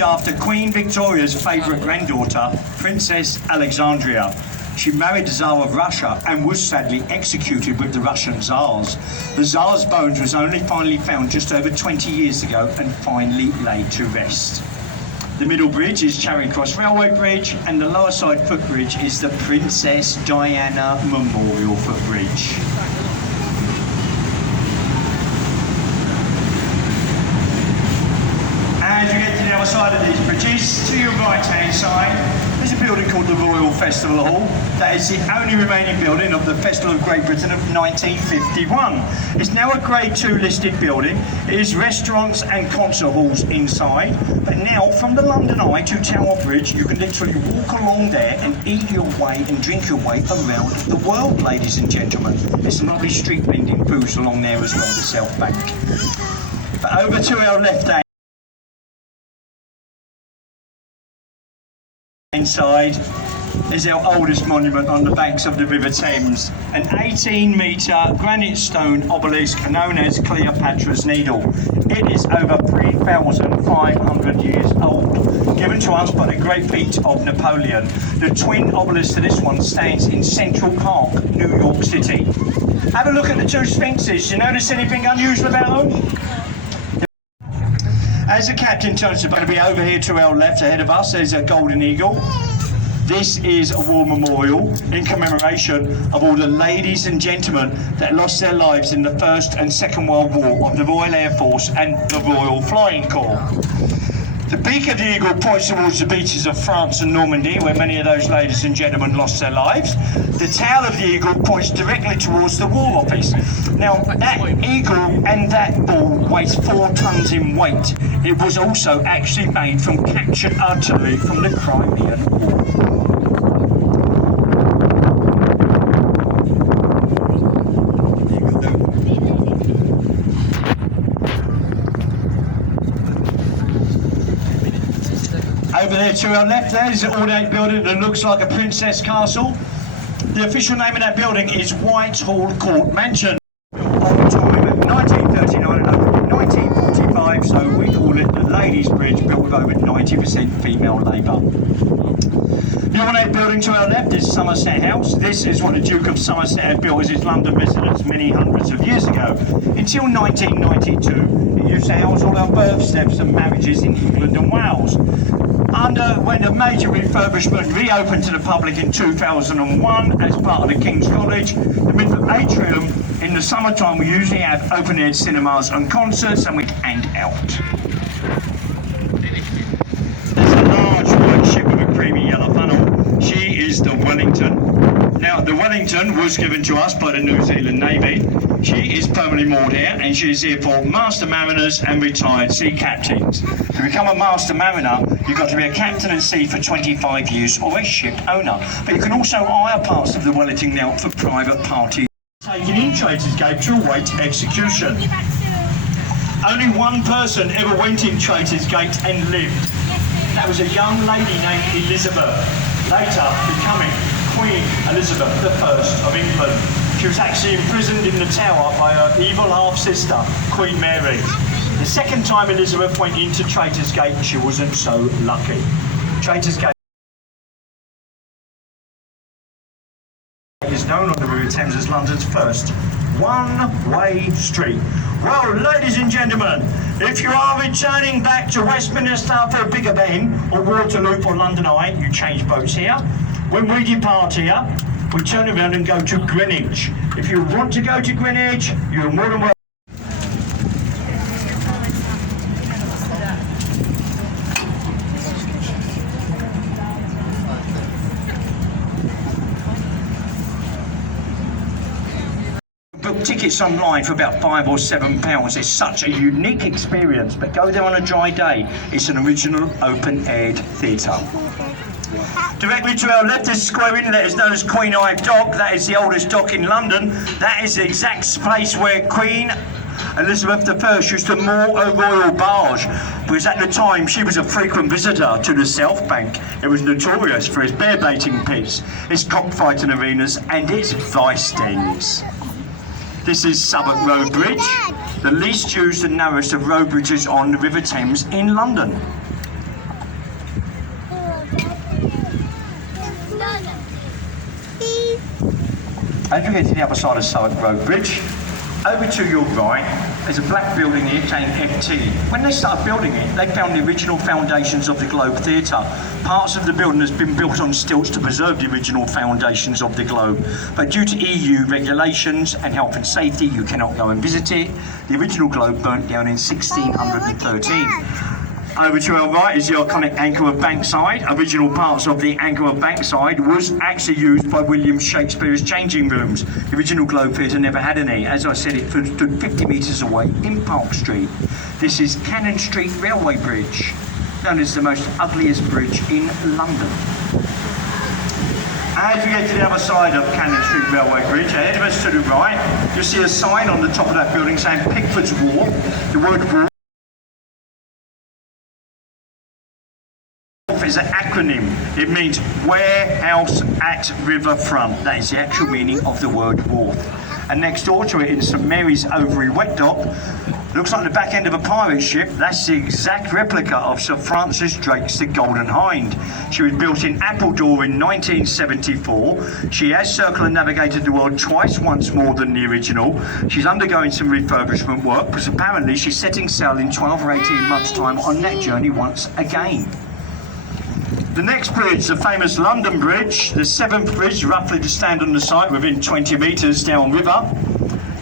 named after Queen Victoria's favourite granddaughter, Princess Alexandria. She married the Tsar of Russia and was sadly executed with the Russian Tsars. The Tsar's bones was only finally found just over 20 years ago and finally laid to rest. The middle bridge is Charing Cross Railway Bridge, and the lower side footbridge is the Princess Diana Memorial Footbridge. As you get to the other side of these bridges, to your right-hand side, there's a building called the Royal Festival Hall. That is the only remaining building of the Festival of Great Britain of 1951. It's now a Grade 2 listed building. It is restaurants and concert halls inside. But now, from the Lon-don Eye to Tower Bridge, you can literally walk along there and eat your way and drink your way around the world, ladies and gentlemen. There's lovely street vending booths along there as well, the South Bank. But over to our left hand inside is our oldest monument on the banks of the River Thames, an 18-metre granite stone obelisk known as Cleopatra's Needle. It is over 3,500 years old, given to us by the great feat of Napoleon. The twin obelisk to this one stands in Central Park, New York City. Have a look at the two sphinxes. You notice anything unusual about them? As the captain turns to be over here to our left ahead of us, there's a golden eagle. This is a war memorial in commemoration of all the ladies and gentlemen that lost their lives in the First and Second World War of the Royal Air Force and the Royal Flying Corps. The beak of the eagle points towards the beaches of France and Normandy, where many of those ladies and gentlemen lost their lives. The tail of the eagle points directly towards the War Office. Now, that eagle and that ball weighs 4 tons in weight. It was also actually made from captured artillery from the Crimean War. Over there to our left, there is an ornate building that looks like a princess castle. The official name of that building is Whitehall Court Mansion. On time of 1939 and opened in 1945, so we call it the Ladies' Bridge, built with over 90% female labour. The ornate building to our left is Somerset House. This is what the Duke of Somerset had built as his London residence many hundreds of years ago. Until 1992, it used to house all our birth steps and marriages in England and Wales. When a major refurbishment reopened to the public in 2001 as part of the King's College, the middle atrium in the summertime we usually have open-air cinemas and concerts, and we hang out. There's a large white ship with a creamy yellow funnel. She is the Wellington. Now, the Wellington was given to us by the New Zealand Navy. She is permanently moored here, and she is here for master mariners and retired sea captains. To become a master mariner, you've got to be a captain at sea for 25 years or a ship owner. But you can also hire parts of the Wellington now for private parties. Taken in Traitors' Gate to await execution. Only one person ever went in Traitors' Gate and lived. That was a young lady named Elizabeth, later becoming Queen Elizabeth I of England. She was actually imprisoned in the Tower by her evil half-sister, Queen Mary. The second time Elizabeth went into Traitors' Gate, she wasn't so lucky. Traitors' Gate is known on the River Thames as London's first one-way street. Well, ladies and gentlemen, if you are returning back to Westminster for a big event, or Waterloo or Lon-don Eye, you change boats here. When we depart here, we turn around and go to Greenwich. If you want to go to Greenwich, you're more than welcome. Book tickets online for about £5 or £7. It's such a unique experience, but go there on a dry day. It's an original open-aired theatre. Directly to our left is Square Inlet, is known as Queen Ive Dock. That is the oldest dock in London. That is the exact place where Queen Elizabeth I used to moor a royal barge, because at the time she was a frequent visitor to the South Bank. It was notorious for its bear baiting pits, its cockfighting arenas and its vice dens. This is Southwark Road Bridge, the least used and narrowest of road bridges on the River Thames in London. As we get to the other side of Southwark Road Bridge, over to your right, there's a black building here saying FT. When they started building it, they found the original foundations of the Globe Theatre. Parts of the building has been built on stilts to preserve the original foundations of the Globe. But due to EU regulations and health and safety, you cannot go and visit it. The original Globe burnt down in 1613. Over to our right is the iconic Anchor of Bankside. Original parts of the Anchor of Bankside was actually used by William Shakespeare's changing rooms. The original Globe Theatre never had any. As I said, it stood 50 metres away in Park Street. This is Cannon Street Railway Bridge, known as the most ugliest bridge in London. As we get to the other side of Cannon Street Railway Bridge, ahead of us to the right, you'll see a sign on the top of that building saying Pickford's Wharf. The word wharf is an acronym. It means warehouse at riverfront. That is the actual meaning of the word wharf. And next door to it in St Mary's Overy Wet Dock, looks like the back end of a pirate ship. That's the exact replica of Sir Francis Drake's The Golden Hind. She was built in Appledore in 1974. She has circumnavigated the world twice, once more than the original. She's undergoing some refurbishment work because apparently she's setting sail in 12 or 18 months' time on that journey once again. The next bridge, the famous London Bridge, the 7th bridge roughly to stand on the site within 20 metres downriver.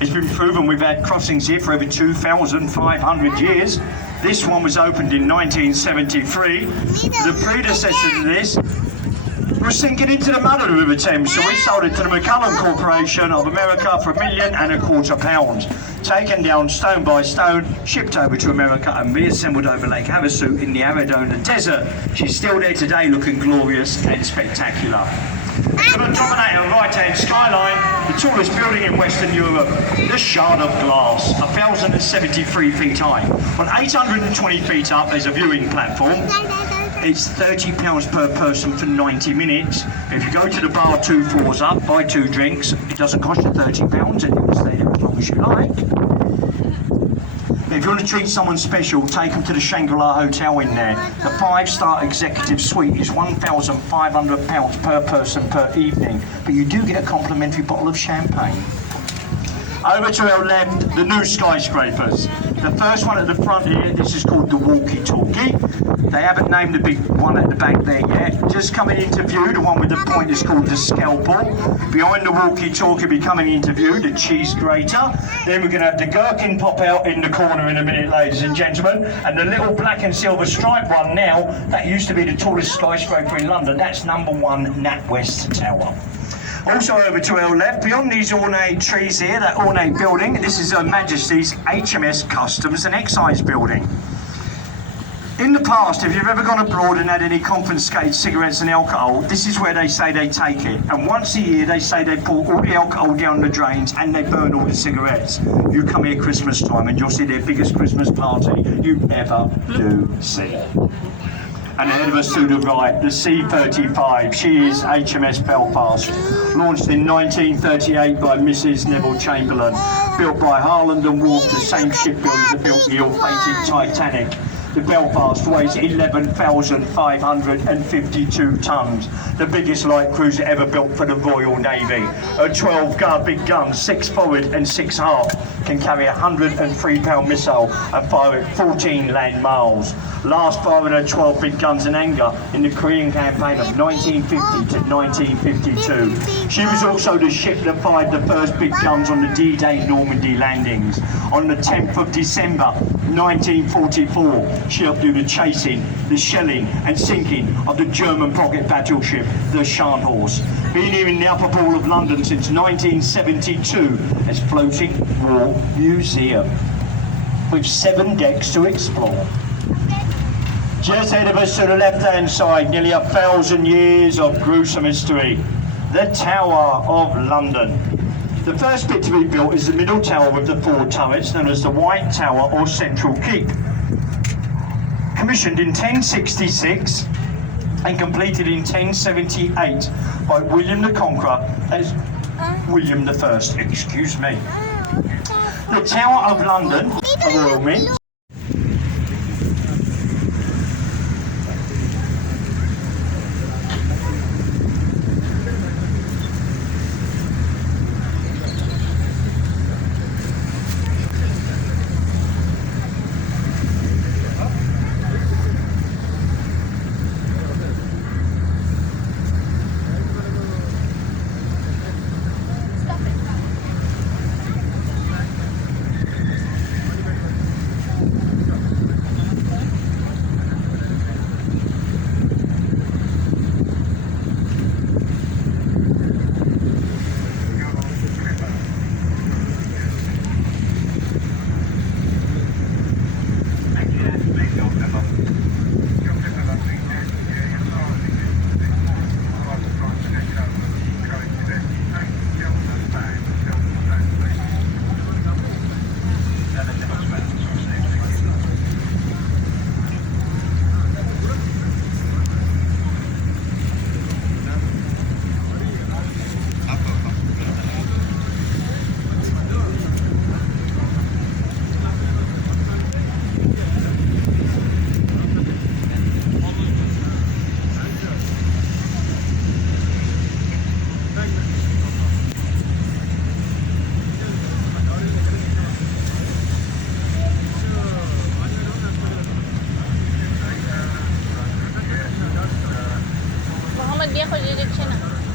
It's been proven we've had crossings here for over 2,500 years. This one was opened in 1973. The predecessor to this was sinking into the mud of the River Thames, so we sold it to the McCullen Corporation of America for £1.25 million. Taken down stone by stone, shipped over to America and reassembled over Lake Havasu in the Arizona desert. She's still there today, looking glorious and spectacular. To the dominator right-hand skyline, the tallest building in Western Europe, the Shard of Glass, 1,073 feet high. On 820 feet up, there's a viewing platform. It's £30 per person for 90 minutes. If you go to the bar 2 floors up, buy 2 drinks, it doesn't cost you £30 and you can stay there as long as you like. If you want to treat someone special, take them to the Shangri-La Hotel in there. The 5-star executive suite is £1,500 per person per evening, but you do get a complimentary bottle of champagne. Over to our left, the new skyscrapers. The first one at the front here, this is called the Walkie Talkie. They haven't named the big one at the back there yet. Just coming into view, the one with the point is called the Scalpel. Behind the Walkie Talkie be coming into view, the Cheese Grater. Then we're going to have the Gherkin pop out in the corner in a minute, ladies and gentlemen. And the little black and silver stripe one now, that used to be the tallest skyscraper in London. That's #1 NatWest Tower. Also over to our left, beyond these ornate trees here, that ornate building, this is Her Majesty's HMS Customs and Excise building. In the past, if you've ever gone abroad and had any confiscated cigarettes and alcohol, this is where they say they take it. And once a year, they say they pour all the alcohol down the drains and they burn all the cigarettes. You come here Christmas time and you'll see their biggest Christmas party you ever do see. And ahead of us to the right, the C-35. She is HMS Belfast. Launched in 1938 by Mrs. Neville Chamberlain. Built by Harland and Wolff, the same shipbuilders that built the ill-fated Titanic. The Belfast weighs 11,552 tonnes, the biggest light cruiser ever built for the Royal Navy. Her 12 big guns, 6 forward and 6 aft, can carry a 103-pound missile and fire at 14 land miles. Last firing her 12 big guns in anger in the Korean campaign of 1950 to 1952. She was also the ship that fired the first big guns on the D-Day Normandy landings. On the 10th of December 1944, she helped do the chasing, the shelling and sinking of the German pocket battleship, the Scharnhorst. Been here in the Upper Pool of London since 1972 as Floating War Museum, with 7 decks to explore. Just ahead of us to the left-hand side, nearly 1,000 years of gruesome history, the Tower of London. The first bit to be built is the middle tower with the 4 turrets, known as the White Tower or Central Keep. Commissioned in 1066 and completed in 1078 by William the Conqueror as William the First, excuse me. The Tower of London, a Royal Mint. pag viejo, legit siya na.